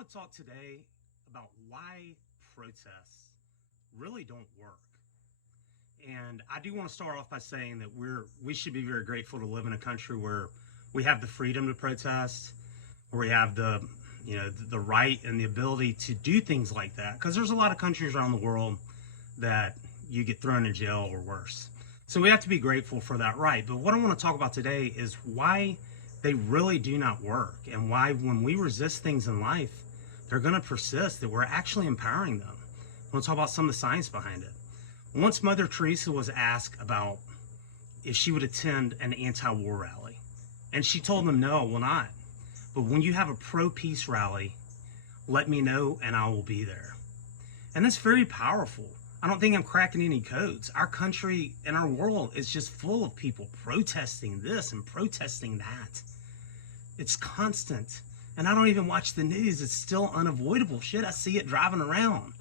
want to talk today about why protests really don't work. And I do want to start off by saying that we should be very grateful to live in a country where we have the freedom to protest, where we have the right and the ability to do things like that. Because there's a lot of countries around the world that you get thrown in jail or worse. So we have to be grateful for that right. But what I want to talk about today is why they really do not work, and why when we resist things in life, they're going to persist, that we're actually empowering them. I want to talk about some of the science behind it. Once Mother Teresa was asked about if she would attend an anti-war rally, and she told them, no, I will not. But when you have a pro-peace rally, let me know and I will be there. And that's very powerful. I don't think I'm cracking any codes. Our country and our world is just full of people protesting this and protesting that. It's constant. And I don't even watch the news. It's still unavoidable shit. I see it driving around.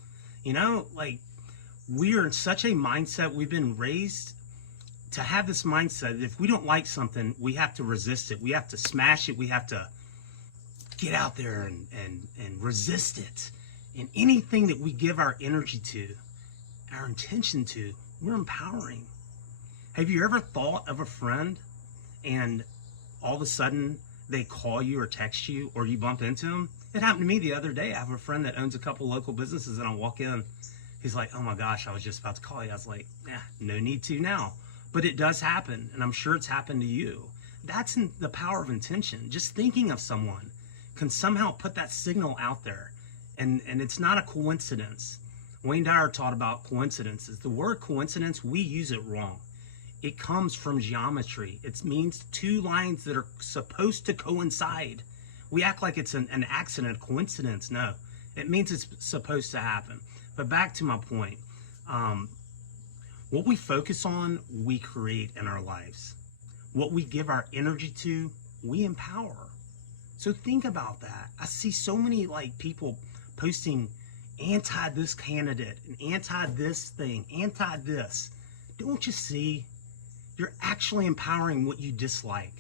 We are in such a mindset. We've been raised to have this mindset that if we don't like something, we have to resist it. We have to smash it. We have to get out there and resist it. And anything that we give our energy to, our intention to, we're empowering. Have you ever thought of a friend and all of a sudden they call you or text you or you bump into them? It happened to me the other day. I have a friend that owns a couple local businesses, and I walk in, he's like, oh my gosh, I was just about to call you. I was like, no need to now. But it does happen, and I'm sure it's happened to you. That's the power of intention. Just thinking of someone can somehow put that signal out there, and it's not a coincidence. Wayne Dyer taught about coincidences. The word coincidence, we use it wrong. It comes from geometry. It means two lines that are supposed to coincide. We act like it's an accident, a coincidence. No, it means it's supposed to happen. But back to my point, what we focus on, we create in our lives. What we give our energy to, we empower. So think about that. I see so many people posting anti this candidate and anti this thing, anti this. Don't you see? You're actually empowering what you dislike.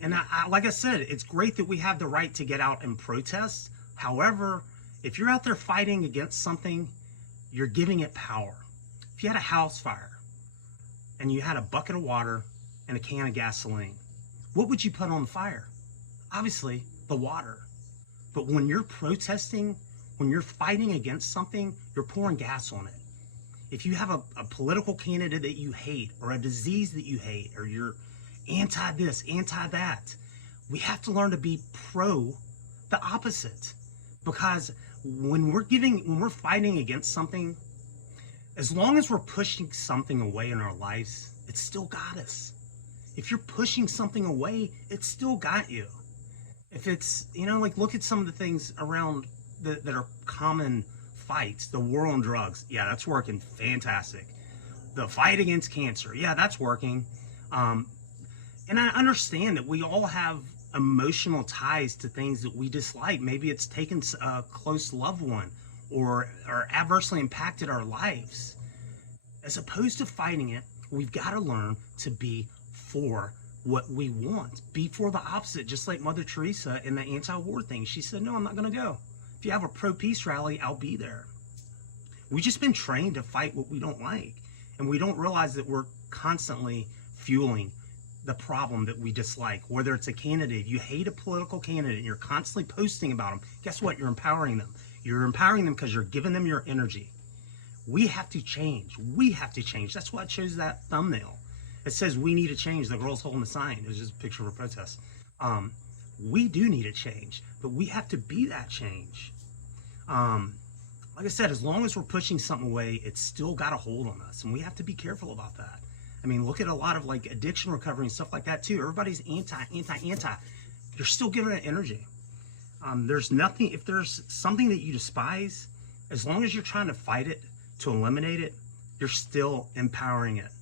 And like I said, it's great that we have the right to get out and protest. However, if you're out there fighting against something, you're giving it power. If you had a house fire and you had a bucket of water and a can of gasoline, what would you put on the fire? Obviously, the water. But when you're protesting, when you're fighting against something, you're pouring gas on it. If you have a political candidate that you hate, or a disease that you hate, or you're anti this, anti that, we have to learn to be pro the opposite. Because when we're fighting against something, as long as we're pushing something away in our lives, it's still got us. If you're pushing something away, it's still got you. If it's, look at some of the things around that are common fights. The war on drugs, yeah, that's working fantastic. The fight against cancer, yeah, that's working. And I understand that we all have emotional ties to things that we dislike. Maybe it's taken a close loved one or adversely impacted our lives. As opposed to fighting it, we've got to learn to be for what we want. Be for the opposite, just like Mother Teresa in the anti-war thing. She said, no, I'm not going to go. If you have a pro-peace rally, I'll be there. We've just been trained to fight what we don't like. And we don't realize that we're constantly fueling the problem that we dislike. Whether it's a candidate, you hate a political candidate and you're constantly posting about them, guess what? You're empowering them. You're empowering them because you're giving them your energy. We have to change. We have to change. That's why I chose that thumbnail. It says we need to change. The girl's holding a sign. It was just a picture of a protest. We do need a change, but we have to be that change. Like I said, as long as we're pushing something away, it's still got a hold on us, and we have to be careful about that. I mean, look at a lot of addiction recovery and stuff like that too. Everybody's anti. You're still giving it energy. There's nothing, if there's something that you despise, as long as you're trying to fight it, to eliminate it, you're still empowering it.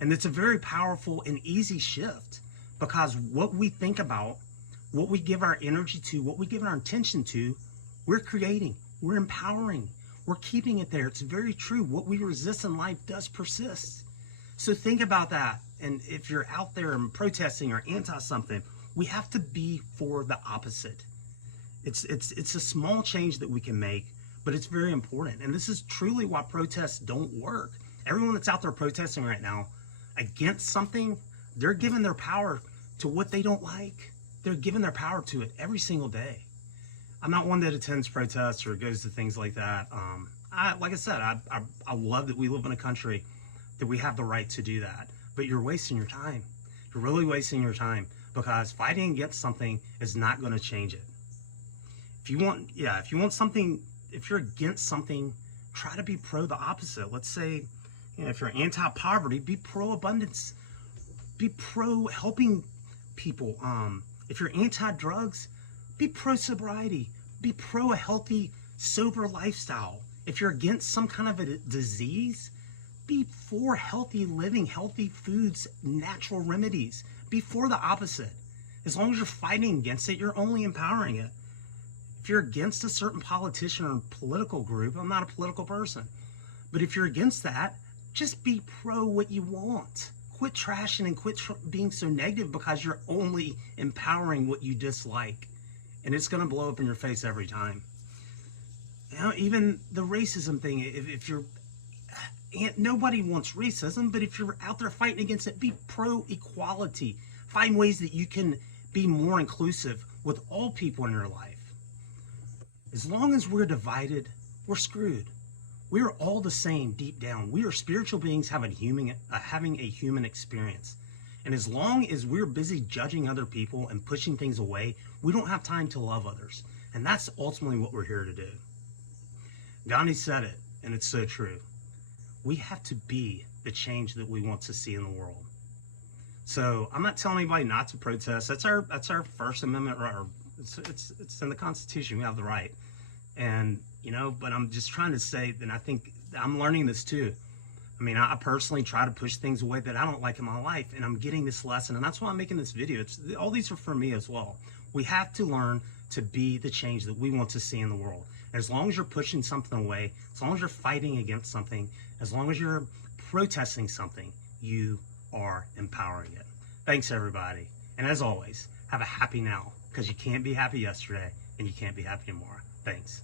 And it's a very powerful and easy shift, because what we think about, what we give our energy to, what we give our attention to, we're creating, we're empowering, we're keeping it there. It's very true. What we resist in life does persist. So think about that. And if you're out there and protesting or anti something, we have to be for the opposite. It's a small change that we can make, but it's very important. And this is truly why protests don't work. Everyone that's out there protesting right now against something, they're giving their power to what they don't like. They're giving their power to it every single day. I'm not one that attends protests or goes to things like that. Like I said, I love that we live in a country that we have the right to do that. But you're wasting your time. You're really wasting your time, because fighting against something is not going to change it. If you want something, if you're against something, try to be pro the opposite. Let's say, if you're anti-poverty, be pro-abundance. Be pro helping people. If you're anti-drugs, be pro-sobriety. Be pro a healthy, sober lifestyle. If you're against some kind of a disease, be for healthy living, healthy foods, natural remedies. Be for the opposite. As long as you're fighting against it, you're only empowering it. If you're against a certain politician or political group, I'm not a political person, but if you're against that, just be pro what you want. Quit trashing and quit being so negative, because you're only empowering what you dislike. And it's going to blow up in your face every time. Even the racism thing, if you're, nobody wants racism, but if you're out there fighting against it, be pro-equality. Find ways that you can be more inclusive with all people in your life. As long as we're divided, we're screwed. We're all the same deep down. We are spiritual beings having a human experience. And as long as we're busy judging other people and pushing things away, we don't have time to love others. And that's ultimately what we're here to do. Gandhi said it, and it's so true. We have to be the change that we want to see in the world. So I'm not telling anybody not to protest. That's our First Amendment right. It's in the Constitution. We have the right. And, but I'm just trying to say that I think I'm learning this too. I mean, I personally try to push things away that I don't like in my life, and I'm getting this lesson, and that's why I'm making this video. All these are for me as well. We have to learn to be the change that we want to see in the world. And as long as you're pushing something away, as long as you're fighting against something, as long as you're protesting something, you are empowering it. Thanks, everybody. And as always, have a happy now, because you can't be happy yesterday, and you can't be happy tomorrow. Thanks.